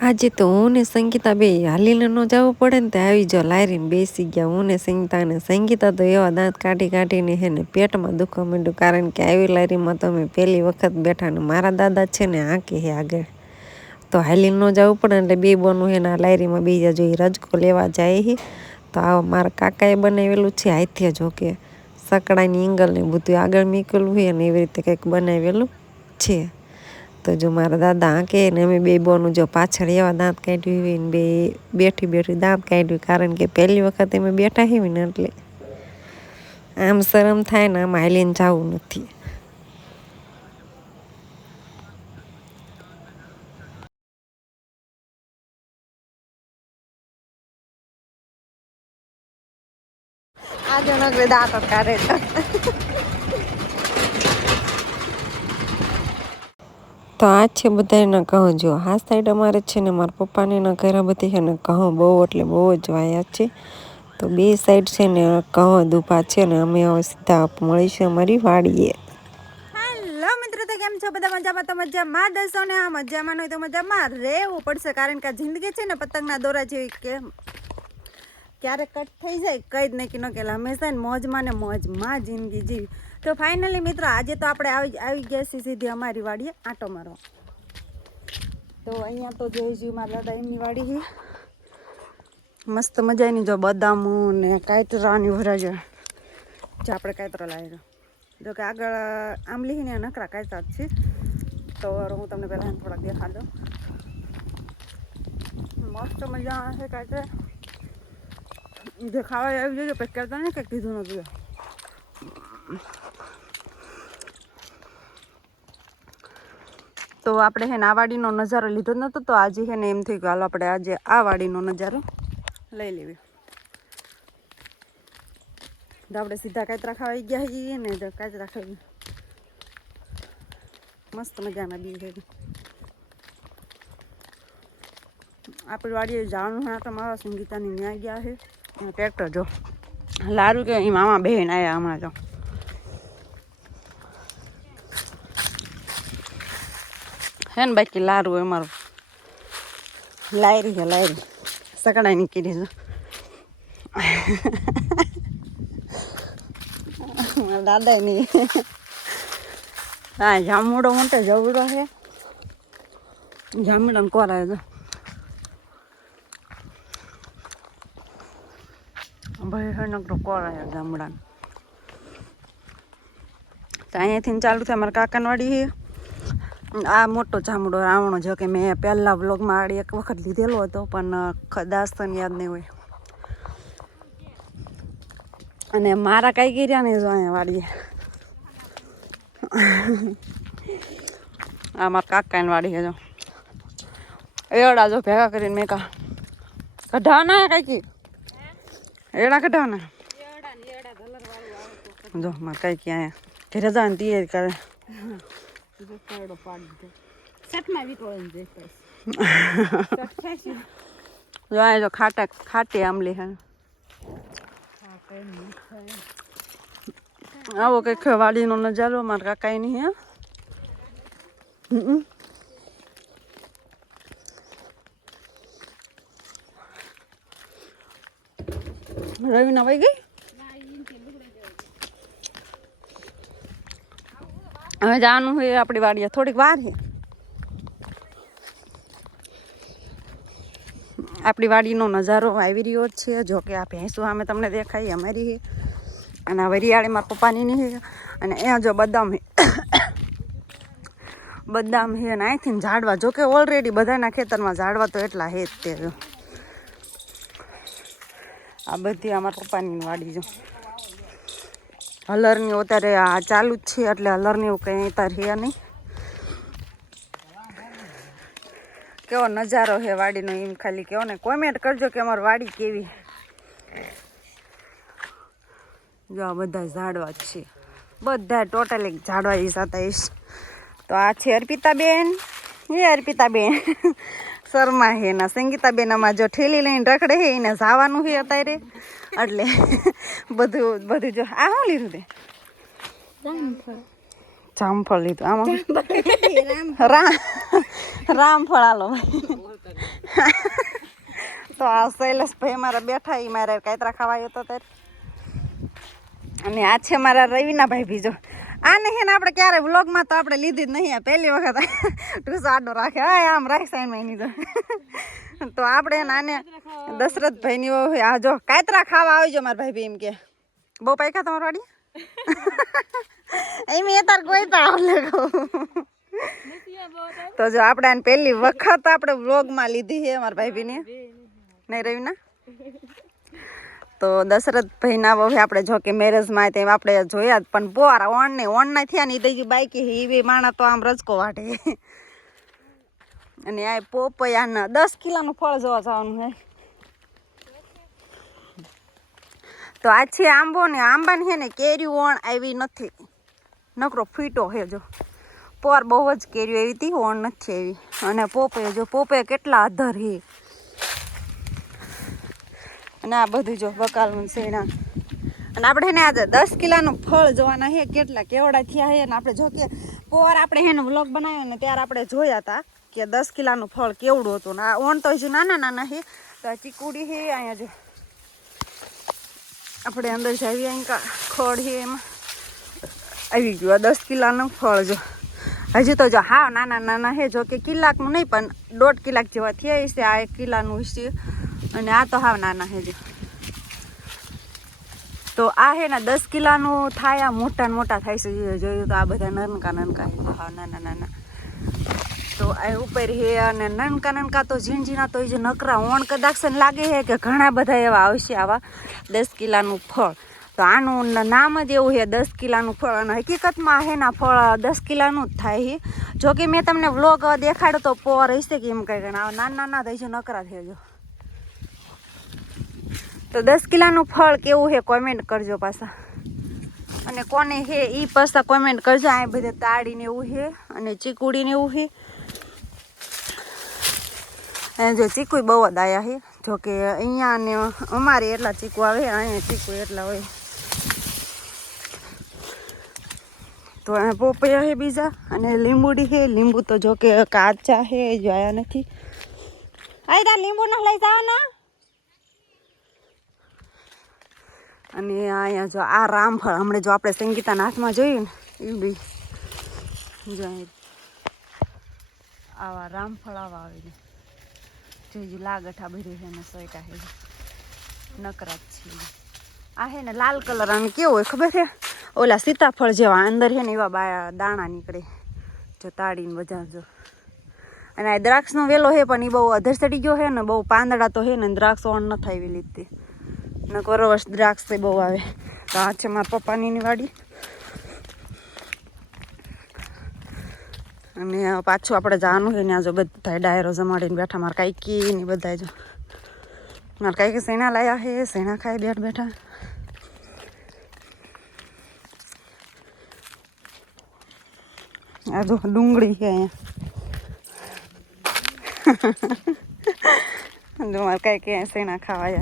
આજે તો હું ને સંગીતા બે હાલીને ન જવું પડે ને તે આવી જો લારીને બેસી ગયા. હું ને સંગીતા ને સંગીતા તો એવા દાંત કાઢી કાઢીને હે ને પેટમાં દુખવા માંડ્યું, કારણ કે આવી લારીમાં તો અમે પહેલી વખત બેઠા ને મારા દાદા છે ને આંકે હે આગળ, તો હાલીને ન જવું પડે એટલે બે બોનું હે ને આ લારીમાં બીજા જોઈ રજકો લેવા જાય હે. તો આ મારા કાકાએ બનાવેલું છે હાથે, જો કે સકડાની ઈંગલ ને બધું આગળ મૂકેલું હોય ને એવી રીતે કંઈક બનાવેલું છે. તો જો મારા દાદા આંકે ને અમે બે બોનું જો પાછળ એવા દાંત કાઢ્યું હોય ને બે બેઠી બેઠી દાંત કાઢ્યું, કારણ કે પહેલી વખત અમે બેઠા હોય ને એટલે આમ શરમ થાય ને આમ હાલીને જવું નથી. આજે નગરે દાંત કાઢે છે. તો આ છે બધાના ઘઉં. જો આ સાઈડ અમારે છે ને મારા પપ્પાને ના ઘરે બધી છે ને ઘઉં બહુ એટલે બહુ જ વાયા છે. તો બે સાઈડ છે ને ઘઉં ઊભા છે ને અમે હવે સીધા મળીશું અમારી વાડીએ. હેલો મિત્રો, તો કેમ છો બધા? મજામાં? તો મજામાં દસો ને આ મજામાં હોય તો મજામાં રહેવું પડશે, કારણ કે જિંદગી છે ને પતંગના દોરા જેવી, કે ક્યારેક કટ થઈ જાય કઈ જ નક્કી ન કહેવાય. હંમેશા ને મોજમાં જિંદગી જીવી. તો ફાઇનલી મિત્રો આજે તો આપણે આવી ગયા છીએ સીધી અમારી વાડીએ આંટો મારવા. તો અહીંયા તો જોઈ મારા દાદા એમની વાડી છે મસ્ત મજાની, જો બદામો ને કાયતરાની ભરાય જે આપણે કાયતરા લાવ્યા. જો કે આગળ આંબલી ને નકરા કાયતા જ છે. તો હું તમને પહેલાં થોડાક દેખાડ દઉં. મસ્ત મજા છે કાયતરા, જે ખાવા આવી જોઈએ પછી કહેતા નહીં કે કીધું નથી. તો આપણે હે ને આ વાડીનો નજારો લીધો જ નહોતો, તો આજે છે ને એમ થયું કે હાલો આપણે આજે આ વાડીનો નજારો લઈ લેવી. તો આપણે સીધા કાતરા ખાવા ગયા છીએ ને, તો કાતરા ખાઈ મસ્ત મજાના બી છે. આપણી વાડીએ જવાનું હા તો મારા સંગીતાની ન્યા ગયા છે. ટ્રેક્ટર જો લારું કે અહીં મામા બહેન આવ્યા હમણાં. તો હે ને બાકી લારું હોય અમારું લાયરી છે, લાયરી સકડાઈ નીકળી છે. દાદા ની હા જામુડો મોટો જવડો છે, જામુડાને કોરાય છે ભાઈ, હે નકરો કોરાય જામુડાને. તો અહીંયાથી ચાલુ થાય અમારા કાકાની વાડી છે. આ મોટો જામડો રાવણો, જો કે મેં પહેલા વ્લોગમાં આડી એક વખત લીધેલો હતો, પણ દાસ્તાન યાદ નહીં હોય. અને મારા કઈ કર્યા ને જો અહીંયા વાડીએ આ મારા કાકાની વાડી છે. જો એવડા જો ભેગા કરીને મેં કઢાવના કઈ એડા કઢાવના જો મારે કઈ ક્યાં ઘરે જવાની તૈયારી કરે. જો ખાટી આંબલી હે. આવો કઈક વાડીનો નજારો મારા કાકા ની હે. રવિના વહી ગઈ. હવે જવાનું હોય આપણી વાડીએ, થોડીક વાર છે. આપણી વાડીનો નજારો આવી રહ્યો છે. જો કે આ ભેંસો અમે તમને દેખાઈ અમારી છે, અને આ વરિયાળી મારા પપ્પાની નહીં છે. અને અહીંયા જો બદામ છે, બદામ છે. અને અહીંથી ઝાડવા, જો કે ઓલરેડી બધાના ખેતરમાં ઝાડવા તો એટલા છે જ તે. જો આ બધી અમારા પપ્પાની વાડી. જો હલરની અત્યારે આ ચાલુ જ છે, એટલે હલરની એવું કંઈ અત્યારે છે નહીં. કેવો નજારો છે વાડીનો એમ ખાલી કહો ને, કોમેન્ટ કરજો કે અમારી વાડી કેવી. જો આ બધા ઝાડવા જ છે, બધા ટોટલ એક ઝાડવા જ હતા. તો આ છે અર્પિતાબેન. અર્પિતાબેન શર્મા હે ના સંગીતાબેન આમાં જો ઠેલી લઈને રખડે છે, એને જવાનું છે અત્યારે, એટલે બધું જો આ શું લીધું તે જામફળ લીધું આમાં રામફળ આલો તો આ શૈલેષભાઈ મારા બેઠા એ મારે કાતરા ખાવા આવ્યો હતો ત્યારે. અને આ છે મારા રવિના ભાઈ બીજો. આને છે ને આપણે ક્યારે વ્લોગમાં તો આપણે લીધી જ નહીં, પહેલી વખત ઢૂસો આડો રાખે આમ રાખ સાઈનમાં એની તો આપણે આને દશરથભાઈની હોય આ જો કાતરા ખાવા આવજો મારા ભાઈ બી એમ કે બહુ પાયખા તમારા વાડી એમ એ તાર કોઈ પણ આવલે તો જો આપણે આને પહેલી વખત આપણે વ્લોગમાં લીધી છે મારા ભાઈ બીને નહીં રવિના. તો દશરથભાઈના હવે આપણે જો કે મેરેજમાં તેમ આપણે જોયા જ પણ બોરા ઓણના થયા ને એ થઈ બાઈકી એ બી માણા તો આમ રજકો વાટે. અને આ પોપૈયાના 10 કિલોનું ફળ જોવા જવાનું છે. તો આ છે આંબો ને આંબાની છે ને કેરી ઓણ આવી નથી, નકરો ફીટો છે જો પોર બહુ જ કેરી આવી હતી, ઓણ નથી આવી. અને પોપૈયા જો પોપૈયા કેટલા અધર છે. અને આ બધું જો બકાલનું શેણા. અને આપણે એને આજે 10 કિલોનું ફળ જોવાના છે કેટલા કેવડા થયા છે. અને આપણે જો કે પોર આપણે એને વ્લોગ બનાવ્યો ને ત્યારે આપણે જોયા હતા કે 10 કિલોનું ફળ કેવડું હતું. ને આ ઓણ તો હજુ નાના નાના છે. તો આ ચીકુડી છે અહીંયા જો આપણે અંદર જાવી અહીં ખોડ છે એમાં આવી ગયું 10 કિલોનું ફળ. જો હજી તો જો હા નાના નાના છે, જો કે કિલ્લાકનું નહીં પણ 1.5 કિલાક જેવા થયા છે. આ 1 કિલોનું છે અને આ તો હાવ નાના છે. તો આ હે ને 10 કિલોનું થાય, મોટા મોટા થાય છે. જોયું તો આ બધા નાનકા નાનકા છે હાવ નાના નાના. તો આ ઉપર હે અને નાનકા નાનકા તો ઝીણઝીણા તો જે નકરા ઓણ કદાચ લાગે છે કે ઘણા બધા એવા આવશે આવા 10 કિલોનું ફળ. તો આનું નામ જ એવું છે 10 કિલોનું ફળ. અને હકીકતમાં હે ના ફળ 10 કિલોનું જ થાય છે. જો કે મેં તમને વ્લોગ દેખાડ્યો તો પોર હશે કે એમ કંઈ નાના નાના થઈ છે નકરા થઈ જો. તો 10 કિલોનું ફળ કેવું છે કોમેન્ટ કરજો પાછા. અને કોને છે એ પાછા કોમેન્ટ કરજો. આ બધે તાળીને એવું છે અને ચીકુડીને એવું છે. અને જો ચીકુ બહુ જ આવ્યા છે. જો કે અહીંયા ને અમારે એટલા ચીકુ આવે, અહીંયા ચીકુ એટલા હોય. તો આ પોપૈયા છે બીજા અને લીંબુડી છે. લીંબુ તો જો કે કાચા છે, જોયા નથી. આ તા લીંબુ ન લઈ જાવ ને. અને અહીંયા જો આ રામફળ હમણાં જો આપણે સંગીતાના હાથમાં જોયું ને એ બી જો આવા રામફળ આવા આવે છે. જોઈજો લાગઠા બધી છે ને સોયટા છે નકરા જ છે. આ છે ને લાલ કલર અને કેવું હોય ખબર છે ઓલા સીતાફળ જેવા અંદર છે ને એવા દાણા નીકળે જો તાળીને બધા જો. અને આ દ્રાક્ષનો વેલો છે પણ એ બહુ અધર ચડી ગયો છે ને બહુ પાંદડા તો છે ને દ્રાક્ષ ઓણ ન થાય એવી રીતે ને વર્ષ દ્રાક્ષ બહુ આવે. તો આ છે મારા પપ્પાની વાડી. અને પાછું આપણે જવાનું છે ને આ જો બધા ડાયરો જમાડીને બેઠા મારા કાંઈકી ને બધા જો મારા કાંઈકી શેણા લાયા છે, શેણા ખાઈ બેઠ બેઠા. આ જો ડુંગળી છે અહીંયા જો મારે કાંઈકી શેણા ખાવા છે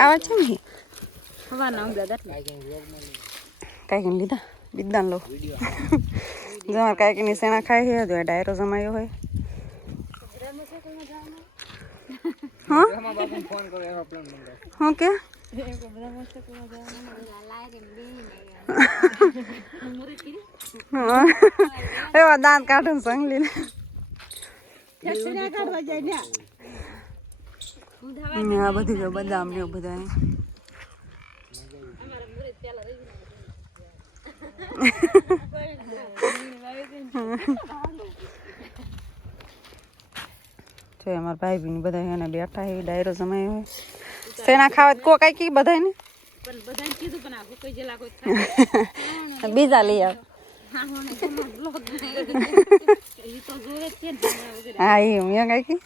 આવા છે ને કાંઈક લીધા બિદાન લો જો મારે કાંઈકની શેણા ખાય છે. જો ડાયરો જમાયો હોય હા શું કે એવા દાંત કાઢે સંગલી આ બધી જો બદામ ને બધા જો અમારા ભાઈ બહેન બધા એને બેઠા છે ડાયરો જમાયો હોય. શેના ખાવા કો કાંઈ બધા ને બીજા લઈ આવ. હા એમ કાંઈ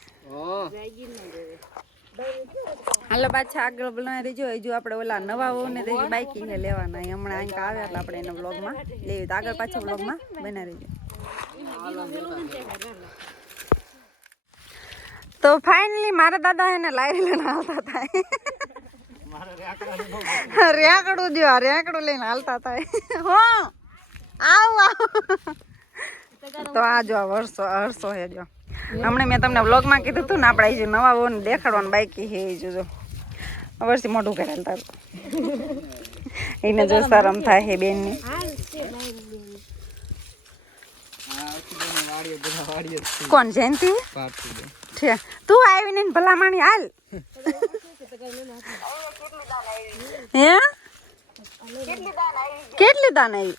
હાલો પાછા આગળ બનાવી દેજો. હજુ આપણે ઓલા નવા ને બાઈકી છે લેવાના હમણાં અહીં આવે એટલે આપણે એના વ્લોગમાં લેવી તો આગળ પાછા વ્લોગમાં બનાવી દેજો. તો ફાઇનલી મારા દાદા એને લાવી લઈને આવતા હતા રેકડું જો રેકડું લઈને હાલતા થાય હો આવ તો આ જો હરસો હે જો હમણાં મેં તમને વ્લોગમાં કીધું હતું ને આપણે જે નવા ઓને દેખાડવાનું બાકી હે જોજો વર્ષથી મોઢું કરેલ તારું એને જો શરમ થાય હે બેનની કોણ જયંતિ છે તું આવીને ભલામણી હાલ હે કેટલી દાન આવી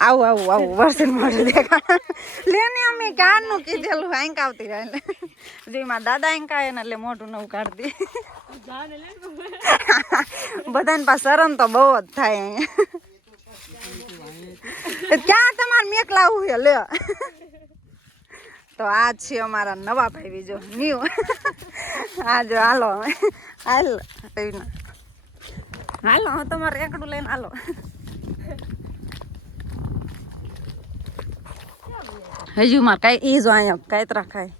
આવું વર્ષન મોઢું દેખાડ લેને અમે ક્યારનું કીધેલું આંક આવતી રહે જો એમાં દાદા આંક આવે ને એટલે મોઢું નવું કાઢતી બધાને પાસે શરમ તો બહુ જ થાય અહીંયા ક્યાં તમારે મેક લાવવું છે લે તો આ છે અમારા નવા ભાઈ બીજો ન્યુ આ જો હાલો હાલો હું તમારે રેકડું લઈને હાલો હજુ મારે કઈ એ જો અહીંયા કાંતરા ખાય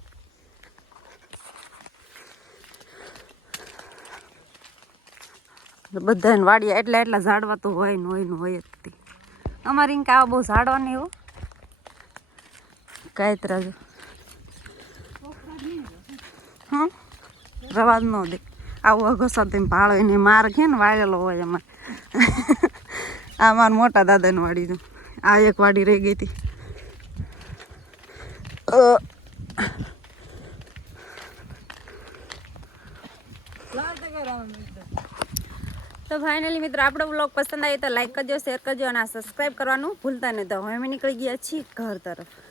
બધાને વાડીએ એટલા ઝાડવા તો હોય ને હોય જ તે અમારે ઇંક આવા બહુ ઝાડવા નહીં એવું કાંતરા જો હા રવાજ ન દે આવું અઘસા તેમ ભાળો એને માર છે ને વાળેલો હોય એમાં આ મારા મોટા દાદાની વાડી જો આ એક વાડી રહી ગઈ હતી તો ફાઇનલી મિત્રો આપણો વ્લોગ પસંદ આવે તો લાઈક કરજો શેર કરજો અને સબસ્ક્રાઈબ કરવાનું ભૂલતા નહીં તો હવે અમે નીકળી ગયા છીએ ઘર તરફ